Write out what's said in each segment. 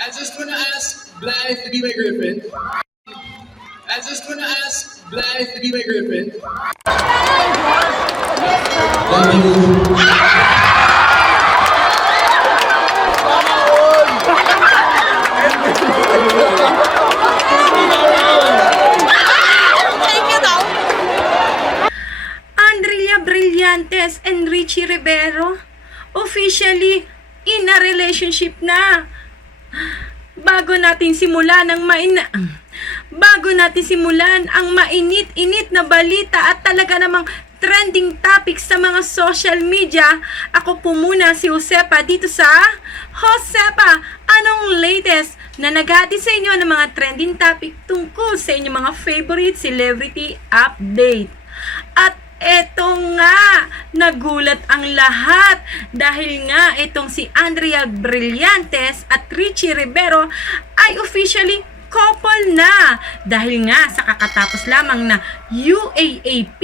I just wanna ask Blythe to be my girlfriend. I just wanna ask Blythe to be my girlfriend. Thank you. Brillantes and Richie Rivero officially in a relationship na. Bago natin simulan ang main bago natin simulan ang mainit-init na balita at talaga namang trending topics sa mga social media, ako po muna si Josepa dito sa Josepa, anong latest na naghati sa inyo ng mga trending topic tungkol sa inyong mga favorite celebrity update. At eto nga, nagulat ang lahat. Dahil nga itong si Andrea Brillantes at Richie Rivero ay officially couple na. Dahil nga sa kakatapos lamang na UAAP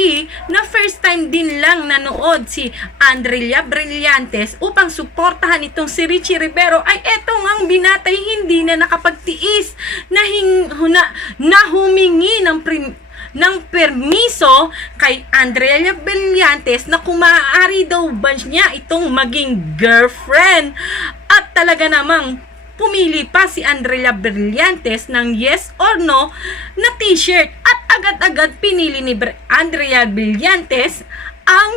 na first time din lang nanood si Andrea Brillantes upang suportahan itong si Richie Rivero ay eto nga ang binatay hindi na nakapagtiis. Na, hing, na, na humingi ng prim, ng permiso kay Andrea Brillantes na kung maaari daw ba niya itong maging girlfriend. At talaga namang pumili pa si Andrea Brillantes ng yes or no na t-shirt at agad-agad pinili ni Br- Andrea Brillantes ang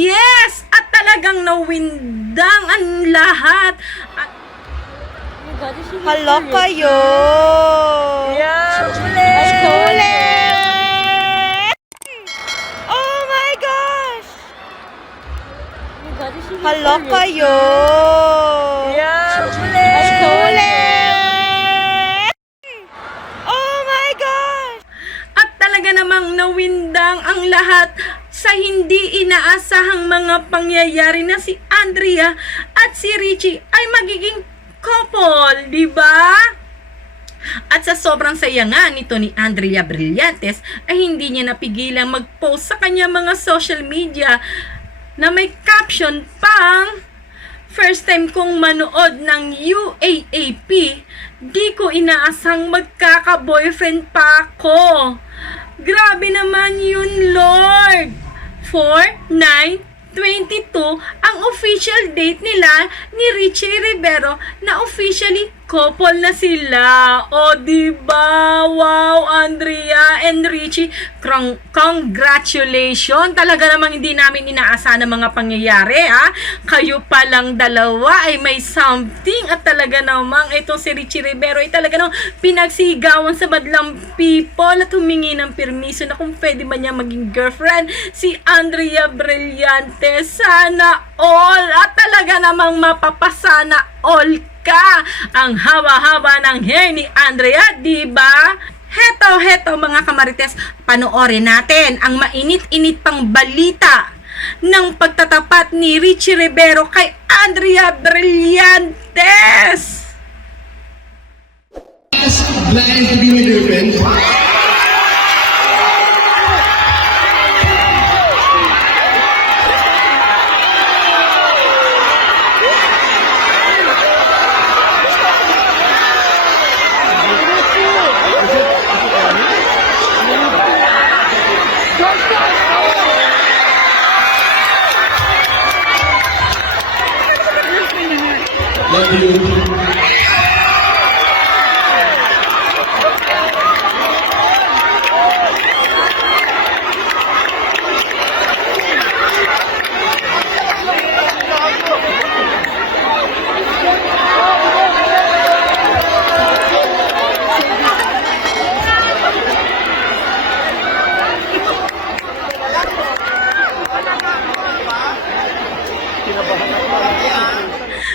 yes at talagang nawindang ang lahat at Hala kayo! Yeah, ulit! Oh my gosh! Hala kayo! Yeah, ulit! Oh my gosh! at talaga namang nawindang ang lahat sa hindi inaasahang mga pangyayari na si Andrea at si Richie ay magiging couple, di ba? At sa sobrang saya nga nito ni Andrea Brillantes ay hindi niya napigilang mag-post sa kanya mga social media na may caption pang First time kong manood ng UAAP, di ko inaasang magkaka-boyfriend pa ako. Grabe naman yun, Lord! 4, 9, 22 ang official date nila ni Richie Rivero na officially couple na sila. O, di ba? Wow, Andrea and Richie, congratulations. Talaga namang hindi namin inaasahan ng mga pangyayari, ha? Kayo palang dalawa ay may something at talaga namang itong si Richie Rivero ay talaga namang pinagsigawan sa madlang people at humingi ng permiso na kung pwede ba niya maging girlfriend si Andrea Brillante. Sana all at talaga namang mapapasana all ka ang haba-haba ng hair ni Andrea, di ba? Heto, heto mga kamarites, panoorin natin ang mainit-init pang balita ng pagtatapat ni Richie Rivero kay Andrea Brillantes. Blythe to be my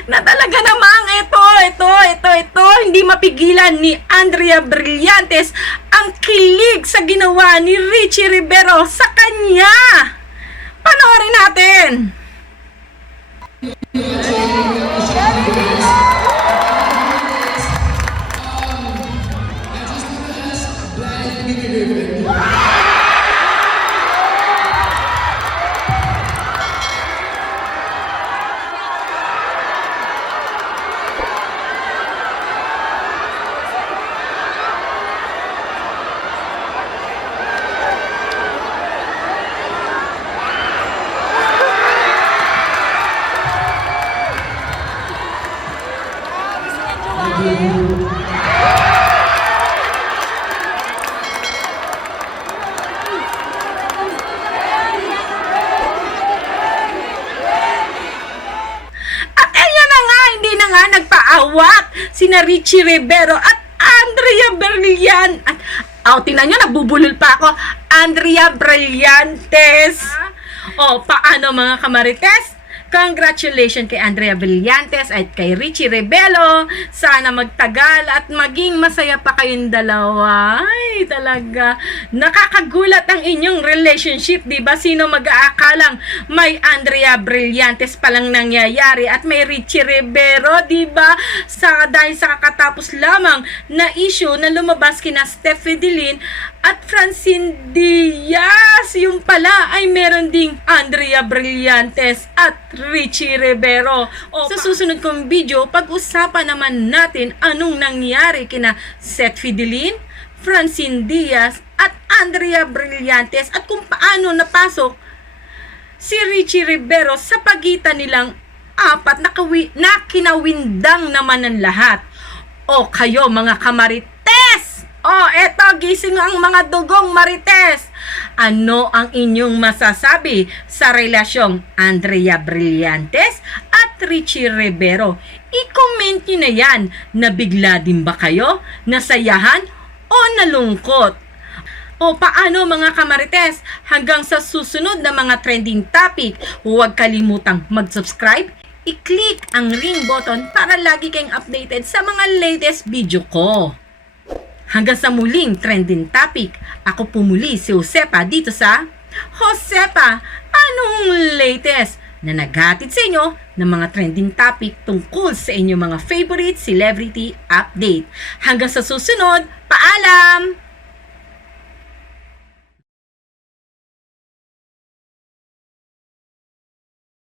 Na talaga namang ito, ito, ito, ito, hindi mapigilan ni Andrea Brillantes ang kilig sa ginawa ni Richie Rivero sa kanya. Panoorin natin. Sina Richie Rivero at Andrea Berlian. At, oh, tingnan nyo, nabubulol pa ako. Andrea Brillantes. Oh, paano mga kamarites? Congratulations kay Andrea Brillantes at kay Richie Rebelo. Sana magtagal at maging masaya pa kayong dalawa. Ay, talaga. Nakakagulat ang inyong relationship, di ba? Sino mag-aakalang may Andrea Brillantes palang nangyayari at may Richie Rivero, di ba? Sa, dahil sa kakatapos lamang na issue na lumabas kina Steph Fidelin at Francine Diaz. Yung pala ay meron ding Andrea Brillantes at Richie Rivero. O, sa susunod kong video, pag-usapan naman natin anong nangyari kina Seth Fidelin, Francine Diaz at Andrea Brillantes at kung paano napasok si Richie Rivero sa pagitan nilang apat na, kawi- na kinawindang naman ng lahat. O kayo mga kamarites! O eto, gising ang mga dugong marites! Ano ang inyong masasabi sa relasyong Andrea Brillantes at Richie Rivero? I-comment nyo na yan. Nabigla din ba kayo? Nasayahan? O nalungkot? O paano mga kamarites? Hanggang sa susunod na mga trending topic, huwag kalimutang mag-subscribe, i-click ang ring button para lagi kayong updated sa mga latest video ko. Hanggang sa muling trending topic, ako pumuli si Josepa dito sa Josepa, anong latest na naghatid sa inyo ng mga trending topic tungkol sa inyong mga favorite celebrity update. Hanggang sa susunod, paalam!